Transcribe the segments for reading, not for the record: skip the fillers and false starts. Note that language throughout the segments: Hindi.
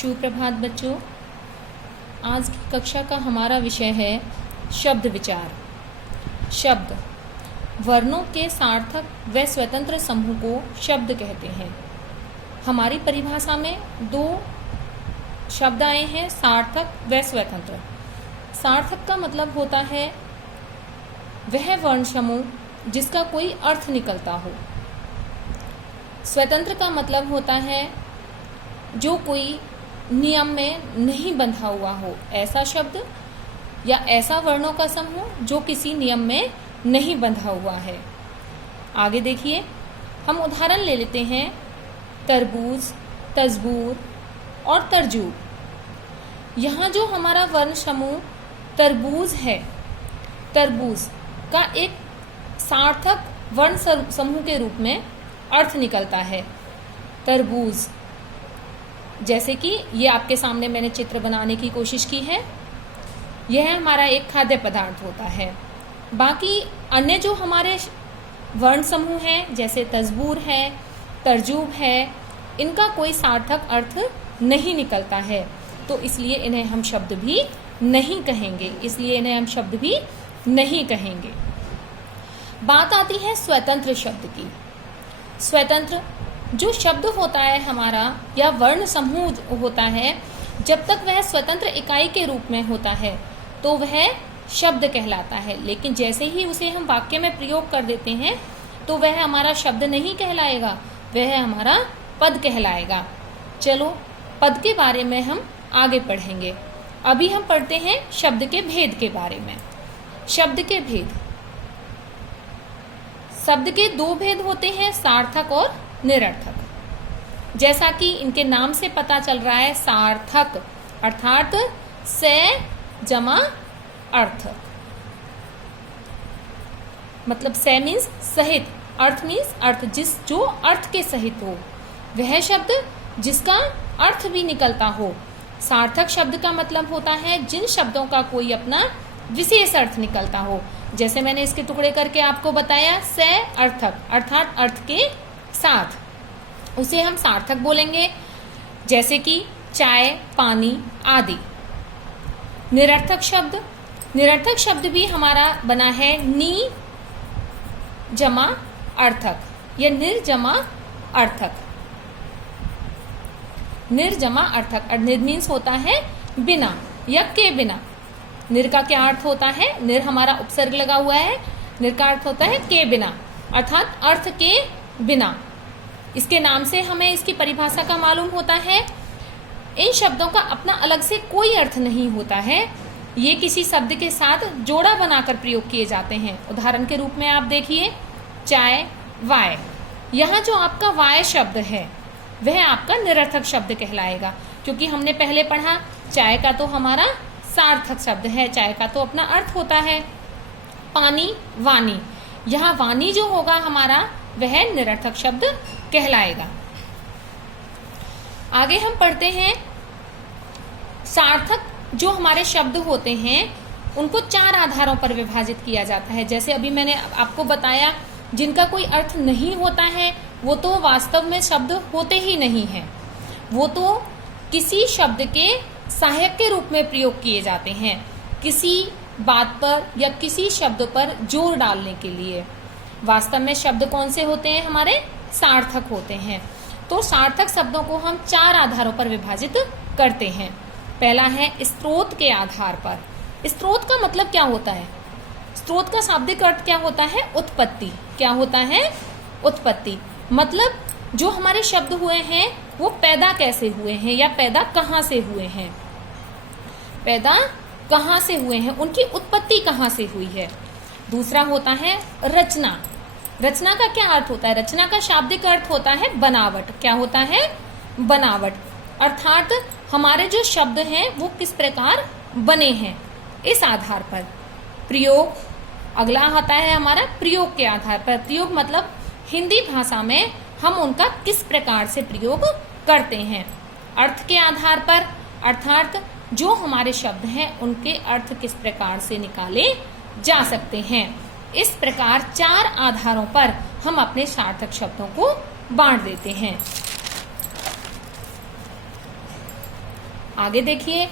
सुप्रभात बच्चों। आज की कक्षा का हमारा विषय है शब्द विचार। शब्द वर्णों के सार्थक व स्वतंत्र समूह को शब्द कहते हैं। हमारी परिभाषा में दो शब्द आए हैं, सार्थक व स्वतंत्र। सार्थक का मतलब होता है वह वर्ण समूह जिसका कोई अर्थ निकलता हो। स्वतंत्र का मतलब होता है जो कोई नियम में नहीं बंधा हुआ हो, ऐसा शब्द या ऐसा वर्णों का समूह जो किसी नियम में नहीं बंधा हुआ है। आगे देखिए, हम उदाहरण ले लेते हैं तरबूज, तजबूर और तरजूब। यहाँ जो हमारा वर्ण समूह तरबूज है, तरबूज का एक सार्थक वर्ण समूह के रूप में अर्थ निकलता है तरबूज। जैसे कि ये आपके सामने मैंने चित्र बनाने की कोशिश की है, यह हमारा एक खाद्य पदार्थ होता है। बाकी अन्य जो हमारे वर्ण समूह हैं जैसे तजबूर है, तरजूब है, इनका कोई सार्थक अर्थ नहीं निकलता है, तो इसलिए इन्हें हम शब्द भी नहीं कहेंगे। बात आती है स्वतंत्र शब्द की। स्वतंत्र जो शब्द होता है हमारा या वर्ण समूह होता है, जब तक वह स्वतंत्र इकाई के रूप में होता है तो वह शब्द कहलाता है। लेकिन जैसे ही उसे हम वाक्य में प्रयोग कर देते हैं तो वह हमारा शब्द नहीं कहलाएगा, वह हमारा पद कहलाएगा। चलो पद के बारे में हम आगे पढ़ेंगे। अभी हम पढ़ते हैं शब्द के भेद के बारे में। शब्द के भेद, शब्द के दो भेद होते हैं, सार्थक और निरर्थक। जैसा कि इनके नाम से पता चल रहा है, सार्थक अर्थात से जमा अर्थ, मतलब से मीन्स सहित, अर्थ मीन्स अर्थ, जो अर्थ के सहित हो, वह शब्द जिसका अर्थ भी निकलता हो। सार्थक शब्द का मतलब होता है जिन शब्दों का कोई अपना विशेष अर्थ निकलता हो। जैसे मैंने इसके टुकड़े करके आपको बताया, से अर्थक अर्थात अर्थ के साथ, उसे हम सार्थक बोलेंगे। जैसे कि चाय, पानी आदि। निरर्थक शब्द भी हमारा बना है नी जमा अर्थक या निर्जमा अर्थक। निर्जमा अर्थक, निर मीन्स होता है बिना या के बिना। निर का क्या अर्थ होता है? निर हमारा उपसर्ग लगा हुआ है, निर का अर्थ होता है के बिना अर्थात अर्थ के बिना। इसके नाम से हमें इसकी परिभाषा का मालूम होता है। इन शब्दों का अपना अलग से कोई अर्थ नहीं होता है, ये किसी शब्द के साथ जोड़ा बनाकर प्रयोग किए जाते हैं। उदाहरण के रूप में आप देखिए, चाय, वाय। यहाँ जो आपका वाय शब्द है वह आपका निरर्थक शब्द कहलाएगा, क्योंकि हमने पहले पढ़ा चाय का तो हमारा सार्थक शब्द है, चाय का तो अपना अर्थ होता है। पानी, वानी, यहाँ वानी जो होगा हमारा वह निरर्थक शब्द कहलाएगा। आगे हम पढ़ते हैं, सार्थक जो हमारे शब्द होते हैं उनको चार आधारों पर विभाजित किया जाता है। जैसे अभी मैंने आपको बताया, जिनका कोई अर्थ नहीं होता है वो तो वास्तव में शब्द होते ही नहीं हैं, वो तो किसी शब्द के सहायक के रूप में प्रयोग किए जाते हैं, किसी बात पर या किसी शब्द पर जोर डालने के लिए। वास्तव में शब्द कौन से होते हैं? हमारे सार्थक होते हैं। तो सार्थक शब्दों को हम चार आधारों पर विभाजित करते हैं। पहला है स्रोत के आधार पर। स्रोत का मतलब क्या होता है? स्रोत का शाब्दिक अर्थ क्या होता है? उत्पत्ति। क्या होता है? उत्पत्ति। मतलब जो हमारे शब्द हुए हैं वो पैदा कैसे हुए हैं या पैदा कहाँ से हुए हैं, पैदा कहाँ से हुए हैं, उनकी उत्पत्ति कहाँ से हुई है। दूसरा होता है रचना। रचना का क्या अर्थ होता है? रचना का शाब्दिक अर्थ होता है बनावट। क्या होता है? बनावट, अर्थात हमारे जो शब्द हैं वो किस प्रकार बने हैं, इस आधार पर। प्रयोग, अगला आता है हमारा प्रयोग के आधार पर। प्रयोग मतलब हिंदी भाषा में हम उनका किस प्रकार से प्रयोग करते हैं। अर्थ के आधार पर, अर्थात जो हमारे शब्द हैं उनके अर्थ किस प्रकार से निकाले जा सकते हैं। इस प्रकार चार आधारों पर हम अपने सार्थक शब्दों को बांट देते हैं। आगे देखिए,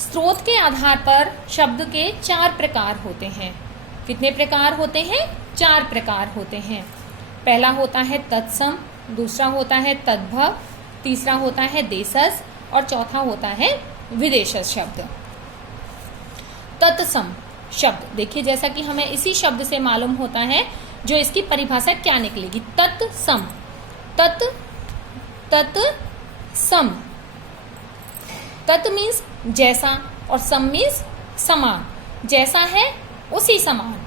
स्रोत के आधार पर शब्द के 4 प्रकार होते हैं। कितने प्रकार होते हैं? 4 प्रकार होते हैं। पहला होता है तत्सम, दूसरा होता है तद्भव, तीसरा होता है देशज और चौथा होता है विदेशज शब्द। तत्सम शब्द देखिए, जैसा कि हमें इसी शब्द से मालूम होता है जो इसकी परिभाषा क्या निकलेगी, तत्सम। तत्सम, तत् मीन्स जैसा और सम मीन्स समान, जैसा है उसी समान।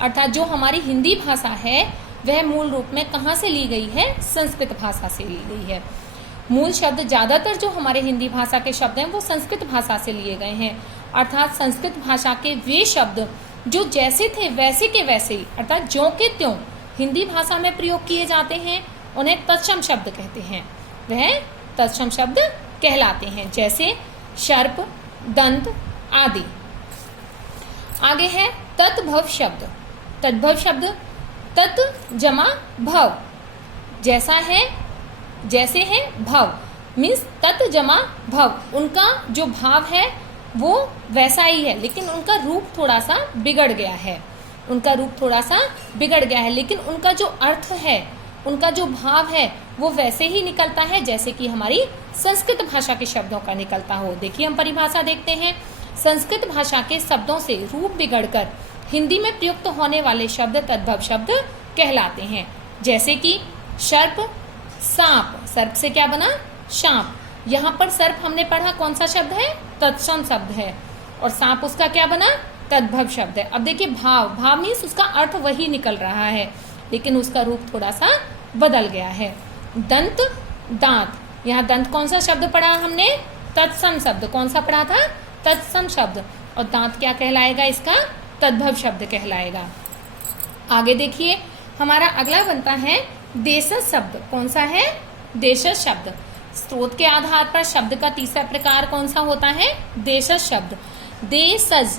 अर्थात जो हमारी हिंदी भाषा है वह मूल रूप में कहाँ से ली गई है? संस्कृत भाषा से ली गई है। मूल शब्द ज्यादातर जो हमारे हिंदी भाषा के शब्द हैं वो संस्कृत भाषा से लिए गए हैं। अर्थात संस्कृत भाषा के वे शब्द जो जैसे थे वैसे के वैसे ही, अर्थात ज्यों के त्यों हिंदी भाषा में प्रयोग किए जाते हैं, उन्हें तत्सम शब्द कहते हैं। वह तत्सम शब्द कहलाते हैं, जैसे सर्प, दंत आदि। आगे है तद्भव शब्द। तद्भव शब्द तत् जमा भव, जैसा है जैसे है भव मीन्स तत् जमा भव, उनका जो भाव है वो वैसा ही है लेकिन उनका रूप थोड़ा सा बिगड़ गया है। उनका रूप थोड़ा सा बिगड़ गया है लेकिन उनका जो अर्थ है, उनका जो भाव है वो वैसे ही निकलता है जैसे कि हमारी संस्कृत भाषा के शब्दों का निकलता हो। देखिए हम परिभाषा देखते हैं। संस्कृत भाषा के शब्दों से रूप बिगड़कर हिंदी में प्रयुक्त होने वाले शब्द तद्भव शब्द कहलाते हैं। जैसे कि सर्प, सांप, सर्प से क्या बना? सांप। यहाँ पर सर्प हमने पढ़ा कौन सा शब्द है? तत्सम शब्द है। और सांप उसका क्या बना? तद्भव शब्द है। अब देखिए भाव, भाव मीन्स उसका अर्थ वही निकल रहा है लेकिन उसका रूप थोड़ा सा बदल गया है। दंत, दांत, यहाँ दंत कौन सा शब्द पढ़ा हमने? तत्सम शब्द। कौन सा पढ़ा था? तत्सम शब्द। और दांत क्या कहलाएगा? इसका तद्भव शब्द कहलाएगा। आगे देखिए हमारा अगला बनता है देशज शब्द। कौन सा है? देशज शब्द। स्रोत के आधार पर शब्द का तीसरा प्रकार कौन सा होता है? देशज शब्द। देशज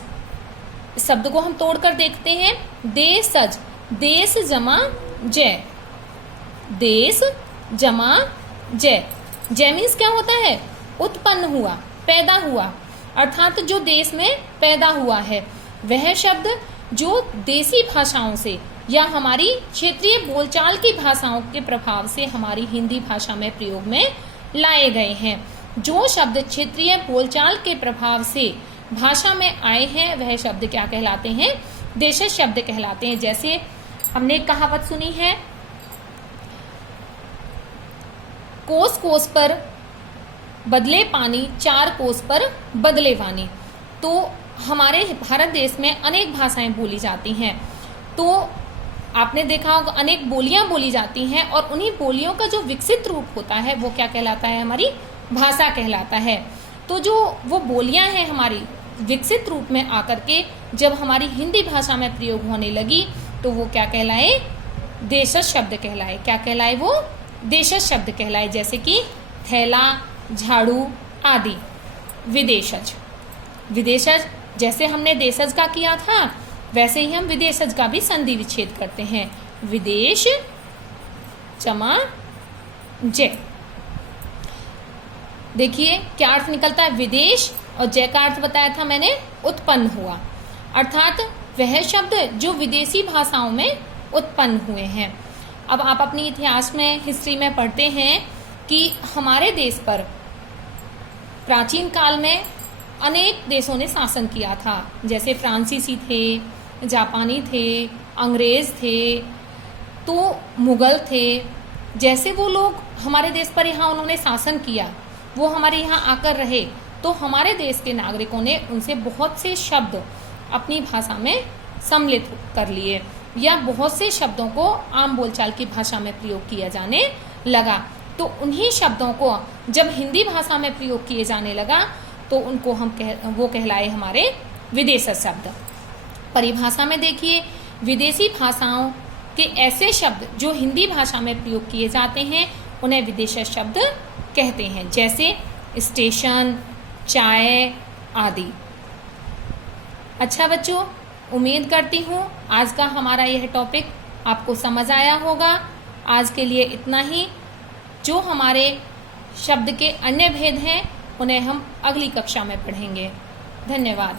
शब्द को हम तोड़कर देखते हैं। देशज, देश जमा जय, देश जमा जय। जय मीन्स क्या होता है? उत्पन्न हुआ, पैदा हुआ, अर्थात जो देश में पैदा हुआ है। वह शब्द जो देसी भाषाओं से या हमारी क्षेत्रीय बोलचाल की भाषाओं के प्रभाव से हमारी हिंदी भाषा में प्रयोग में लाए गए हैं। जो शब्द क्षेत्रीय बोलचाल के प्रभाव से भाषा में आए हैं वह शब्द क्या कहलाते हैं? देशज शब्द कहलाते हैं। जैसे हमने एक कहावत सुनी है, कोस कोस पर बदले पानी, 4 कोस पर बदले वाणी। तो हमारे भारत देश में अनेक भाषाएं बोली जाती हैं। तो आपने देखा होगा अनेक बोलियां बोली जाती हैं और उन्हीं बोलियों का जो विकसित रूप होता है वो क्या कहलाता है? हमारी भाषा कहलाता है। तो जो वो बोलियां हैं हमारी विकसित रूप में आकर के जब हमारी हिंदी भाषा में प्रयोग होने लगी तो वो क्या कहलाए? देशज शब्द कहलाए। क्या कहलाए? वो देशज शब्द कहलाए। जैसे कि थैला, झाड़ू आदि। विदेशज, विदेशज जैसे हमने देशज का किया था वैसे ही हम विदेशज का भी संधि विच्छेद करते हैं। विदेश जमा जय। देखिए क्या अर्थ निकलता है? विदेश, और जय का अर्थ बताया था मैंने, उत्पन्न हुआ। अर्थात वह शब्द जो विदेशी भाषाओं में उत्पन्न हुए हैं। अब आप अपनी इतिहास में, हिस्ट्री में पढ़ते हैं कि हमारे देश पर प्राचीन काल में अनेक देशों ने शासन किया था। जैसे फ्रांसीसी थे, जापानी थे, अंग्रेज थे, तो मुगल थे। जैसे वो लोग हमारे देश पर यहाँ उन्होंने शासन किया, वो हमारे यहाँ आकर रहे, तो हमारे देश के नागरिकों ने उनसे बहुत से शब्द अपनी भाषा में सम्मिलित कर लिए या बहुत से शब्दों को आम बोलचाल की भाषा में प्रयोग किया जाने लगा। तो उन्हीं शब्दों को जब हिंदी भाषा में प्रयोग किए जाने लगा तो उनको वो कहलाए हमारे विदेशज शब्द। परिभाषा में देखिए, विदेशी भाषाओं के ऐसे शब्द जो हिंदी भाषा में प्रयोग किए जाते हैं उन्हें विदेशज शब्द कहते हैं। जैसे स्टेशन, चाय आदि। अच्छा बच्चों, उम्मीद करती हूँ आज का हमारा यह टॉपिक आपको समझ आया होगा। आज के लिए इतना ही। जो हमारे शब्द के अन्य भेद हैं उन्हें हम अगली कक्षा में पढ़ेंगे। धन्यवाद।